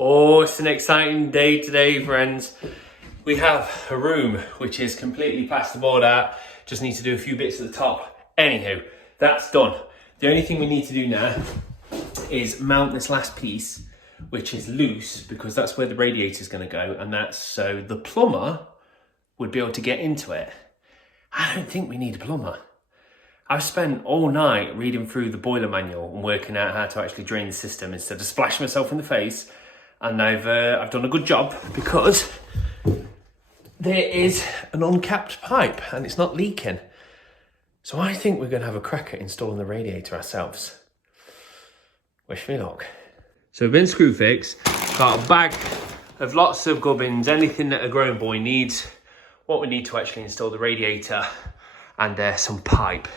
Oh, it's an exciting day today, friends. We have a room which is completely plasterboard out. Just need to do a few bits at the top. Anywho, that's done. The only thing we need to do now is mount this last piece, which is loose because that's where the radiator is going to go, and that's so the plumber would be able to get into it. I don't think we need a plumber. I've spent all night reading through the boiler manual and working out how to actually drain the system instead of splashing myself in the face. And I've done a good job because there is an uncapped pipe and it's not leaking. So I think we're going to have a crack at installing the radiator ourselves. Wish me luck. So we've been screw fixed, got a bag of lots of gubbins, anything that a grown boy needs. What we need to actually install the radiator and some pipe.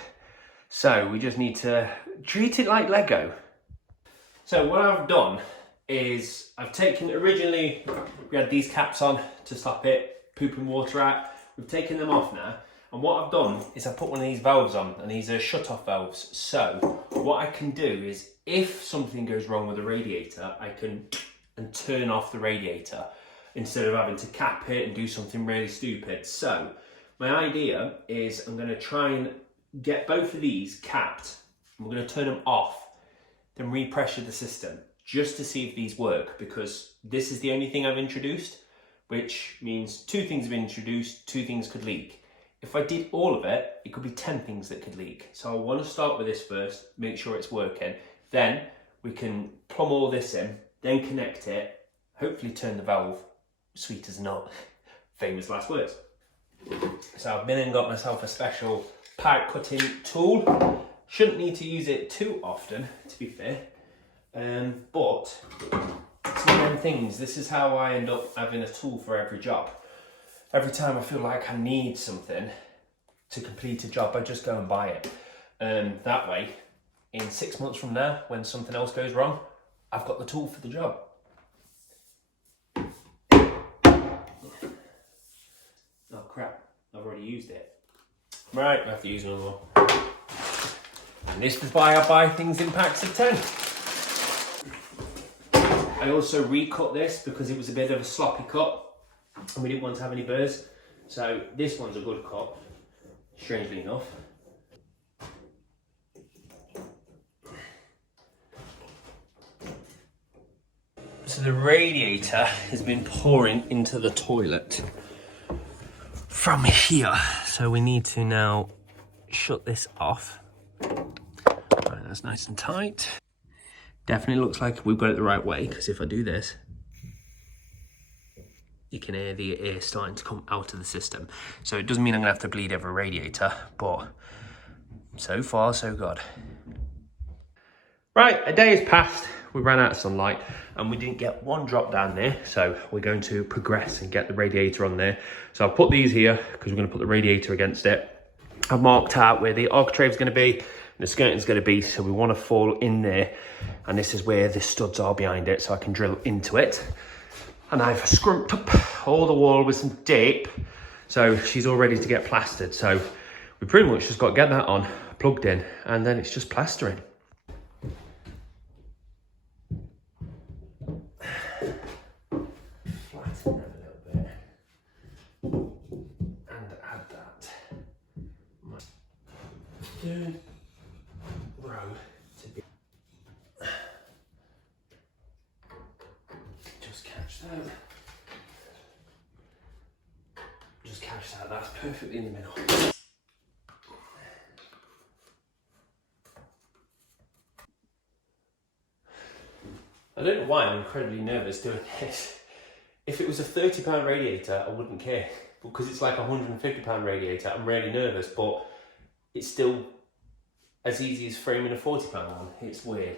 So we just need to treat it like Lego. So what I've done is I've taken, originally we had these caps on to stop it pooping water out. We've taken them off now. And what I've done is I've put one of these valves on, and these are shut-off valves. So what I can do is if something goes wrong with the radiator, I can turn off the radiator instead of having to cap it and do something really stupid. So my idea is I'm going to try and get both of these capped. I'm going to turn them off, then repressure the system just to see if these work, because this is the only thing I've introduced, which means two things have been introduced, two things could leak. If I did all of it, it could be 10 things that could leak. So I want to start with this first, make sure it's working. Then we can plumb all this in, then connect it, hopefully turn the valve, sweet as not, famous last words. So I've been and got myself a special pipe cutting tool. Shouldn't need to use it too often, to be fair. But it's one of them things. This is how I end up having a tool for every job. Every time I feel like I need something to complete a job, I just go and buy it. That way, in 6 months from now, when something else goes wrong, I've got the tool for the job. Oh crap, I've already used it. Right, I have to use another one. And this is why I buy things in packs of 10. I also recut this because it was a bit of a sloppy cut and we didn't want to have any burrs. So this one's a good cut, strangely enough. So the radiator has been pouring into the toilet from here. So we need to now shut this off. Right, that's nice and tight. Definitely looks like we've got it the right way, because if I do this, you can hear the air starting to come out of the system. So it doesn't mean I'm gonna have to bleed every radiator, but so far so good. Right, a day has passed. We ran out of sunlight and we didn't get one drop down there. So we're going to progress and get the radiator on there. So I've put these here because we're gonna put the radiator against it. I've marked out where the architrave is gonna be and the skirting is gonna be. So we wanna fall in there. And this is where the studs are behind it, so I can drill into it. And I've scrumped up all the wall with some tape. So she's all ready to get plastered. So we pretty much just got to get that on, plugged in, and then it's just plastering. Flatten that a little bit. And add that. Third row to be. Just catch that. Just catch that. That's perfectly in the middle. I don't know why I'm incredibly nervous doing this. If it was a £30 radiator, I wouldn't care. Because it's like a £150 radiator, I'm really nervous, but it's still as easy as framing a £40 one. It's weird.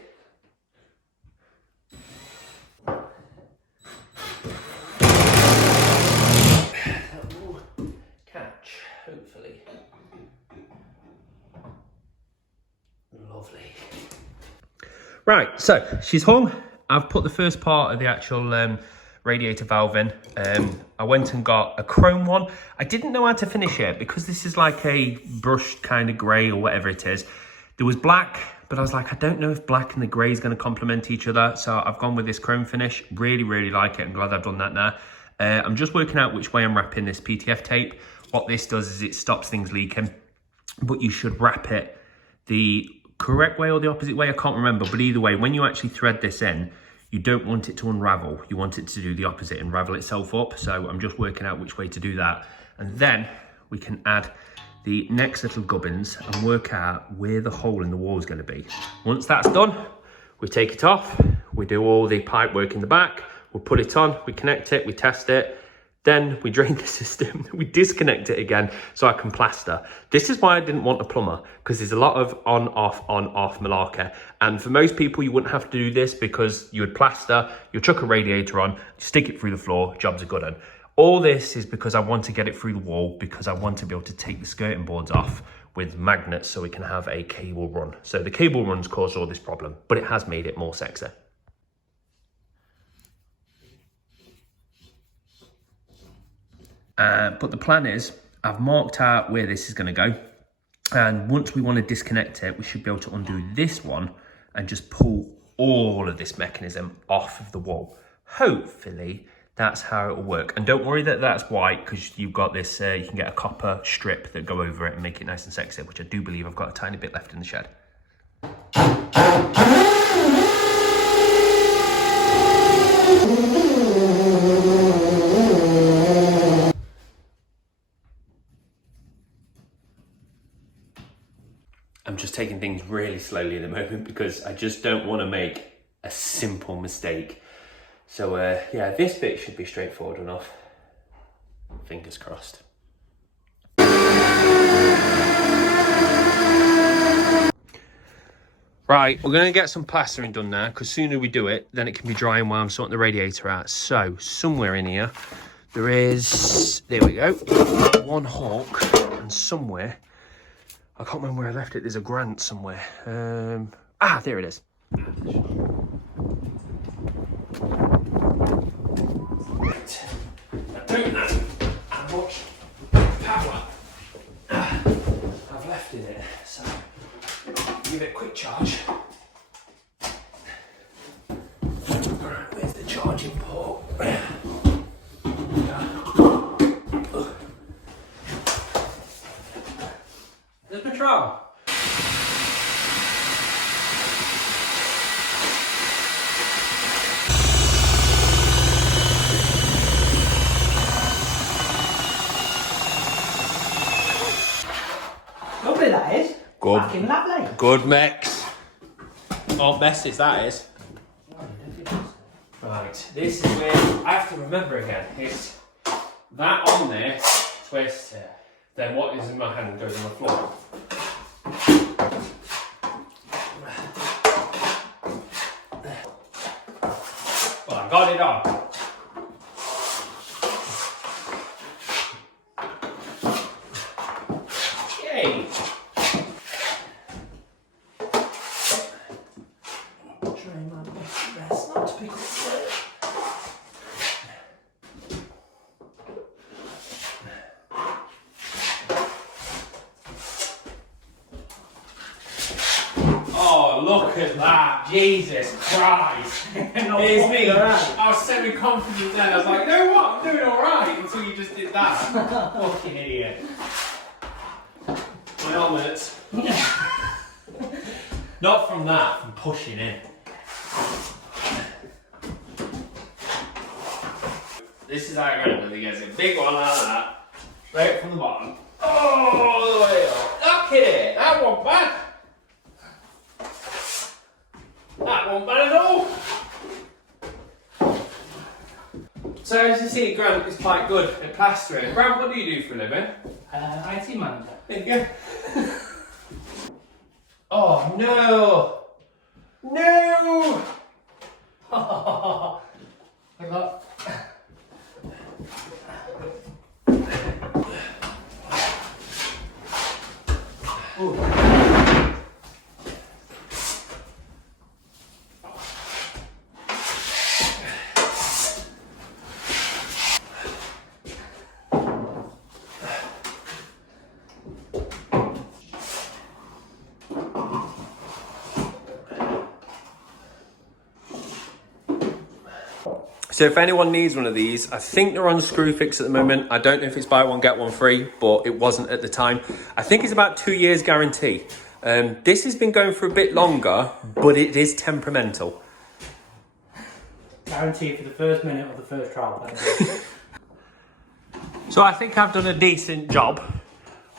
That will catch, hopefully. Lovely. Right, so she's hung. I've put the first part of the actual radiator valve in. I went and got a chrome one. I didn't know how to finish it because this is like a brushed kind of grey or whatever it is. There was black but I was like, I don't know if black and the grey is going to complement each other. So I've gone with this chrome finish. Really, really like it. I'm glad I've done that now. I'm just working out which way I'm wrapping this PTF tape. What this does is it stops things leaking, but you should wrap it the correct way or the opposite way. I can't remember, but either way, when you actually thread this in, you don't want it to unravel. You want it to do the opposite and ravel itself up. So I'm just working out which way to do that. And then we can add the next little gubbins and work out where the hole in the wall is going to be. Once that's done, we take it off, we do all the pipe work in the back, we put it on, we connect it, we test it, then we drain the system, we disconnect it again so I can plaster. This is why I didn't want a plumber, because there's a lot of on-off malarkey. And for most people, you wouldn't have to do this because you would plaster, you'll chuck a radiator on, stick it through the floor, jobs are good. All this is because I want to get it through the wall, because I want to be able to take the skirting boards off with magnets so we can have a cable run. So the cable runs caused all this problem, but it has made it more sexy. But the plan is, I've marked out where this is going to go. And once we want to disconnect it, we should be able to undo this one and just pull all of this mechanism off of the wall. Hopefully, that's how it will work. And don't worry that that's white, because you've got this, you can get a copper strip that go over it and make it nice and sexy, which I do believe I've got a tiny bit left in the shed. I'm just taking things really slowly at the moment because I just don't want to make a simple mistake. So yeah, this bit should be straightforward enough. Fingers crossed. Right, we're going to get some plastering done now, because sooner we do it, then it can be drying while I'm sorting the radiator out. So somewhere in here, there we go, one hook, and somewhere, I can't remember where I left it, there's a grant somewhere. There it is. I don't know how much power I've left in it, so give it a quick charge. Alright, where's the charging port? There's my trowel. Lovely that is. Good. Fucking lovely. Good mix. Oh, messes that is. Right, this is where I have to remember again. It's that on there, twist it. Then what is in my hand goes on the floor. Well, I got it on. Yay! Trying my best not to pick up the Oh, look at that. Jesus Christ. It's me. I was semi-confident then. I was like, you know what? I'm doing alright until you just did that. Fucking idiot. My helmet. Not from that, from pushing in. This is how I remember. He gets a big one like that, straight from the bottom. Oh, the way up. Look at it. That wasn't bad. That wasn't bad at all. So as you see, Grant is quite good at plastering. Grant, what do you do for a living? IT manager. There you go. Oh no! No! I got. So if anyone needs one of these, I think they're on Screwfix at the moment. I don't know if it's buy one, get one free, but it wasn't at the time. I think it's about 2 years guarantee. This has been going for a bit longer, but it is temperamental. Guarantee for the first minute of the first trial. So I think I've done a decent job,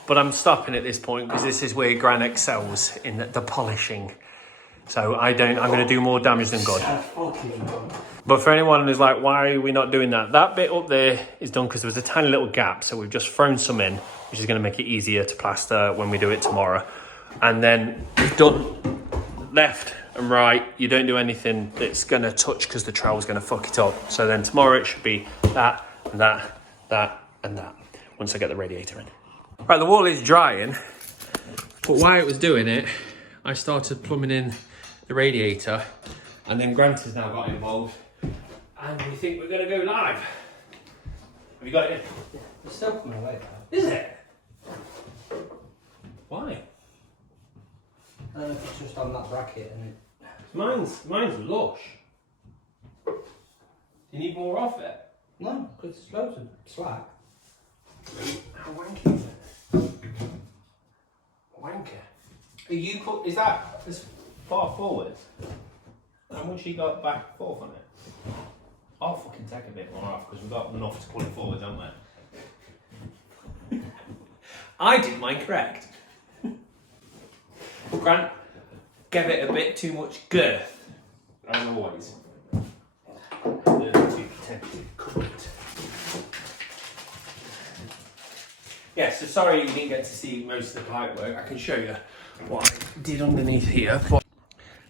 but I'm stopping at this point because this is where Gran excels in the polishing. So I'm going to do more damage than good. But for anyone who's like, why are we not doing that? That bit up there is done because there was a tiny little gap. So we've just thrown some in, which is going to make it easier to plaster when we do it tomorrow. And then we've done left and right. You don't do anything that's going to touch because the trowel's going to fuck it up. So then tomorrow it should be that, and that, that, and that, once I get the radiator in. Right, the wall is drying. But while it was doing it, I started plumbing in the radiator, and then Grant has now got involved, and we think we're going to go live. Have you got it? Yeah, it's still coming away. Is it? Why? I don't know if it's just on that bracket and it... Mine's lush. Do you need more off it? No, because it's loads of slack. How wanky is it? Wanker. Is that as far forwards? How much you got back forth on it? I'll fucking take a bit more off because we've got enough to pull it forwards, haven't we? I did mine correct. Grant gave it a bit too much girth, as always. Yeah, so sorry you didn't get to see most of the pipe work. I can show you what I did underneath here.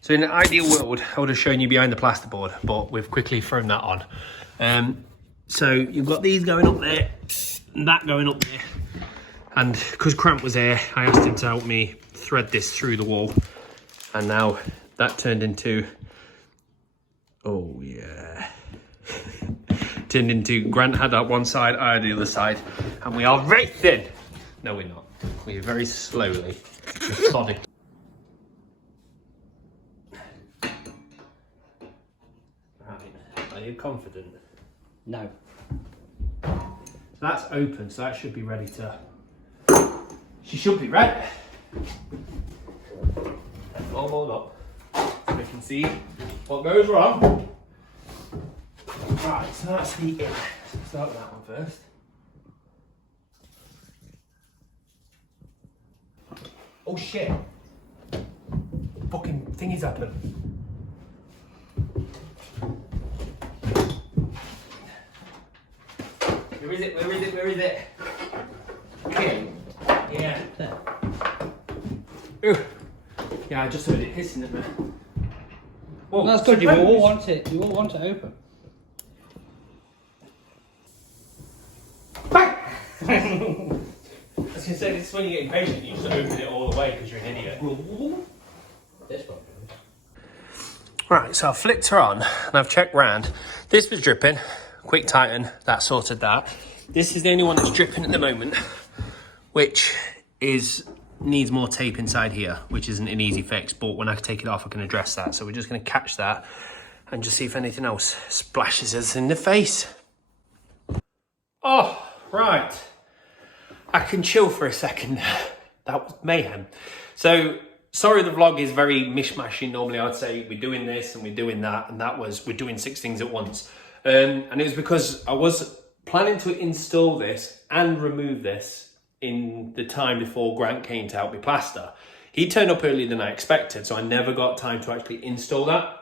So in an ideal world, I would have shown you behind the plasterboard, but we've quickly thrown that on. So you've got these going up there, and that going up there. And because Cramp was there, I asked him to help me thread this through the wall. And now that turned into, oh yeah. Turned into, Grant had that one side, I had the other side. And we are racing. No, we're not. We're very slowly, methodically. Right, are you confident? No. So that's open, so that should be ready to... She should be ready. All rolled up, so we can see what goes wrong. Right, so that's the in. So we'll start with that one first. Oh shit! Fucking thingy's happened. Where is it? Where is it? Where is it? Okay. Yeah. There. Ooh. Yeah, I just heard it hissing at me. Whoa, That's good. You all want it. You all want it open. Bang! I was going to say, this is when you get impatient, you just open it all the way because you're an idiot. This one. Right, so I've flicked her on and I've checked round. This was dripping, quick tighten, that sorted that. This is the only one that's dripping at the moment, which needs more tape inside here, which isn't an easy fix, but when I take it off I can address that. So we're just going to catch that and just see if anything else splashes us in the face. Oh, right. I can chill for a second. That was mayhem. So, sorry the vlog is very mishmashy. Normally I'd say we're doing this and we're doing that, and we're doing 6 things at once. And it was because I was planning to install this and remove this in the time before Grant came to help me plaster. He turned up earlier than I expected, so I never got time to actually install that.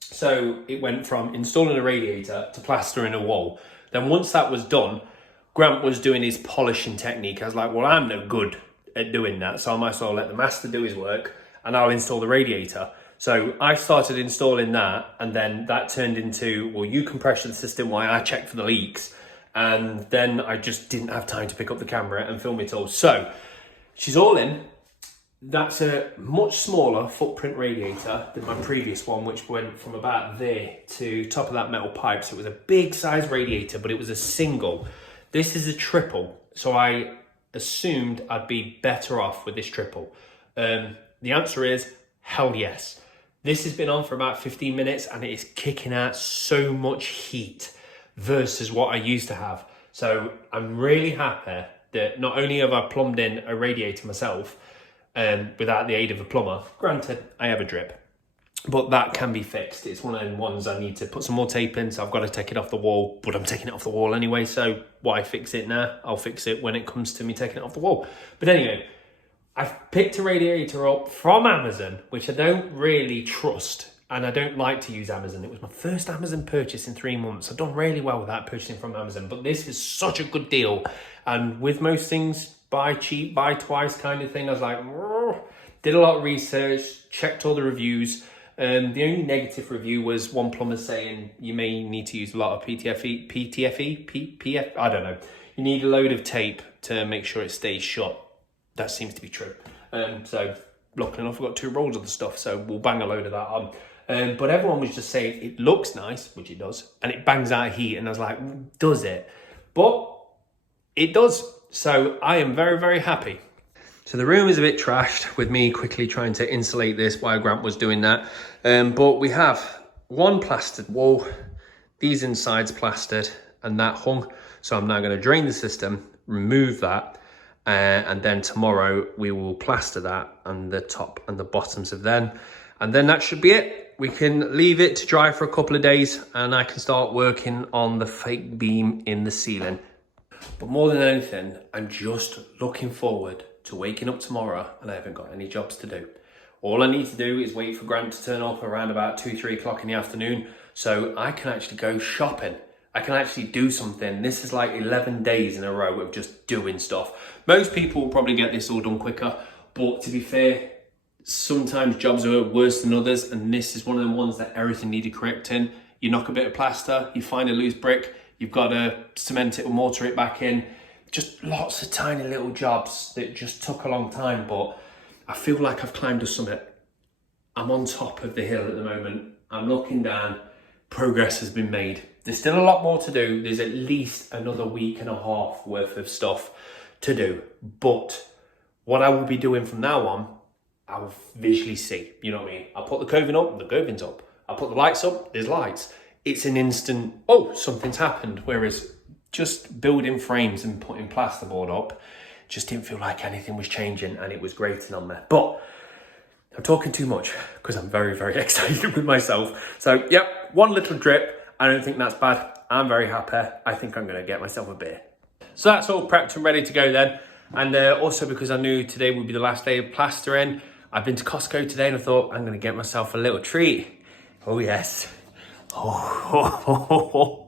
So it went from installing a radiator to plastering a wall. Then once that was done, Grant was doing his polishing technique. I was like, well, I'm no good at doing that, so I might as well let the master do his work and I'll install the radiator. So I started installing that, and then that turned into, well, you compressor the system while I check for the leaks. And then I just didn't have time to pick up the camera and film it all. So she's all in. That's a much smaller footprint radiator than my previous one, which went from about there to top of that metal pipe. So it was a big size radiator, but it was a single. This is a triple. So I assumed I'd be better off with this triple. The answer is hell yes. This has been on for about 15 minutes and it is kicking out so much heat versus what I used to have. So I'm really happy that not only have I plumbed in a radiator myself without the aid of a plumber, granted I have a drip, but that can be fixed. It's one of them ones I need to put some more tape in, so I've got to take it off the wall, but I'm taking it off the wall anyway, so why fix it now? I'll fix it when it comes to me taking it off the wall. But anyway, I've picked a radiator up from Amazon, which I don't really trust, and I don't like to use Amazon. It was my first Amazon purchase in 3 months. I've done really well with that, purchasing from Amazon, but this is such a good deal. And with most things, buy cheap, buy twice kind of thing, I was like, did a lot of research, checked all the reviews. The only negative review was one plumber saying you may need to use a lot of PTFE, I don't know. You need a load of tape to make sure it stays shut. That seems to be true. So luckily enough, we've got 2 rolls of the stuff, so we'll bang a load of that on. But everyone was just saying it looks nice, which it does, and it bangs out heat. And I was like, does it? But it does. So I am very, very happy. So the room is a bit trashed with me quickly trying to insulate this while Grant was doing that. But we have one plastered wall, these insides plastered, and that hung. So I'm now going to drain the system, remove that, and then tomorrow we will plaster that and the top and the bottoms of them. And then that should be it. We can leave it to dry for a couple of days and I can start working on the fake beam in the ceiling. But more than anything, I'm just looking forward to waking up tomorrow and I haven't got any jobs to do. All I need to do is wait for Grant to turn up around about 2-3 o'clock in the afternoon so I can actually go shopping. I can actually do something. This is like 11 days in a row of just doing stuff. Most people will probably get this all done quicker, but to be fair, sometimes jobs are worse than others, and this is one of them ones that everything needed correcting. You knock a bit of plaster, you find a loose brick, you've got to cement it or mortar it back in. Just lots of tiny little jobs that just took a long time, but I feel like I've climbed a summit. I'm on top of the hill at the moment. I'm looking down. Progress has been made. There's still a lot more to do. There's at least another week and a half worth of stuff to do. But what I will be doing from now on, I will visually see. You know what I mean? I'll put the coving up, the coving's up. I'll put the lights up, there's lights. It's an instant, oh, something's happened. Whereas just building frames and putting plasterboard up just didn't feel like anything was changing and it was grating on there. But I'm talking too much because I'm very, very excited with myself. So, yep, one little drip. I don't think that's bad. I'm very happy. I think I'm going to get myself a beer. So that's all prepped and ready to go then. And also because I knew today would be the last day of plastering, I've been to Costco today and I thought I'm going to get myself a little treat. Oh, yes. Oh.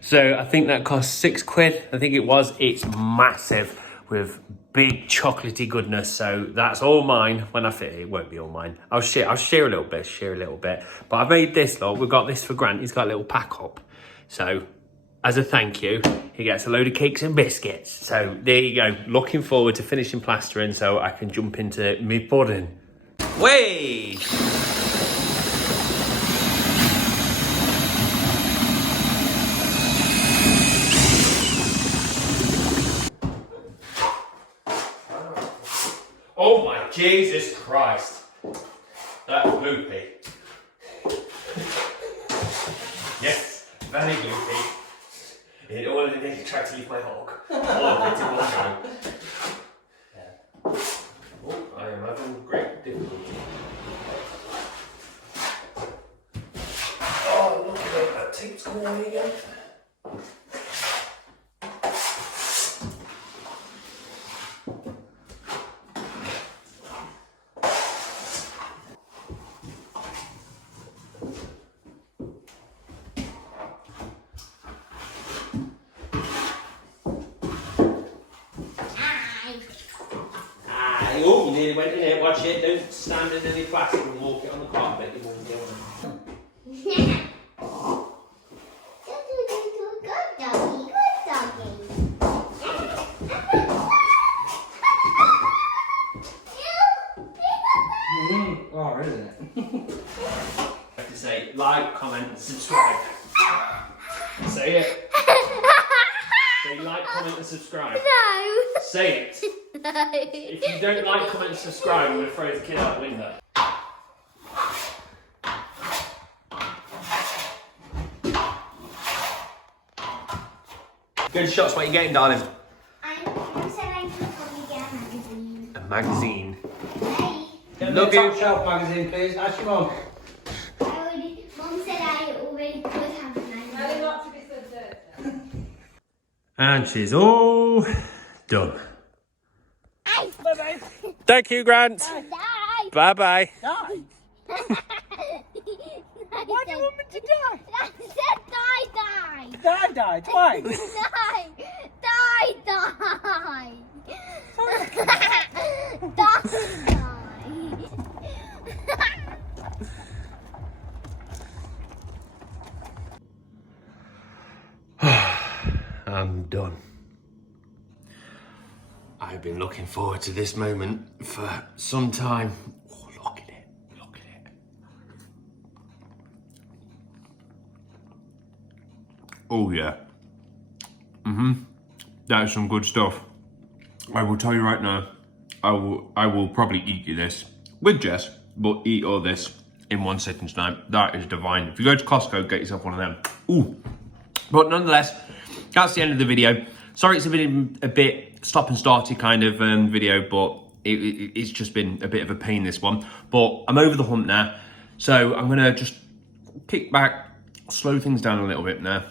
So I think that cost £6. I think it was. It's massive with big chocolatey goodness. So that's all mine. When I fit it, it won't be all mine. I'll share a little bit. But I've made this lot. We've got this for Grant. He's got a little pack up. So as a thank you, he gets a load of cakes and biscuits. So there you go. Looking forward to finishing plastering so I can jump into me pudding. Way! Oh my Jesus Christ. That's loopy. Yes, very loopy. It all didn't try to leave my hook. All of it in one go. Yeah. Oh, I am having great difficulty. Oh, look at that. That tape's coming on again. Oh, you nearly went in it. Watch it. Don't stand in any plastic and walk it on the carpet. You won't get one. Oh, isn't it? I have to say like, comment, and subscribe. Say it. Say like, comment, and subscribe. No. Say it. No. If you don't like, comment, and subscribe, I'm going to throw the kid out the window. Good shots. What are you getting, darling? I said I could probably get a magazine. A magazine. Hey. Get Love me a you. top shelf magazine, please. Ask your mum. Mum said I already could have a magazine. Not to be so dirty. And she's all done. Bye-bye. Thank you, Grant. Die. Bye-bye. Die. Why do you want me to die? I said die. Die, die, twice. Die. I'm done. I've been looking forward to this moment for some time. Oh, look at it. Look at it. Oh, yeah. That is some good stuff. I will tell you right now, I will probably eat you this with Jess, but eat all this in one sitting tonight. That is divine. If you go to Costco, get yourself one of them. Ooh. But nonetheless, that's the end of the video. Sorry it's been a bit stop and starty kind of video, but it's just been a bit of a pain, this one. But I'm over the hump now, so I'm gonna just kick back, slow things down a little bit now,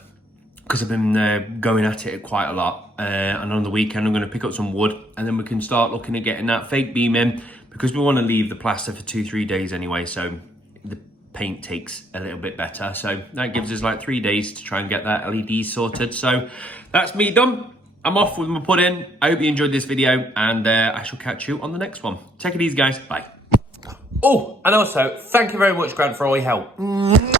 because I've been going at it quite a lot. And on the weekend, I'm gonna pick up some wood, and then we can start looking at getting that fake beam in, because we wanna leave the plaster for 2-3 days anyway, so the paint takes a little bit better. So that gives us like 3 days to try and get that LED sorted. So that's me done. I'm off with my pudding. I hope you enjoyed this video, and I shall catch you on the next one. Take it easy, guys. Bye. Oh, and also, thank you very much, Grant, for all your help.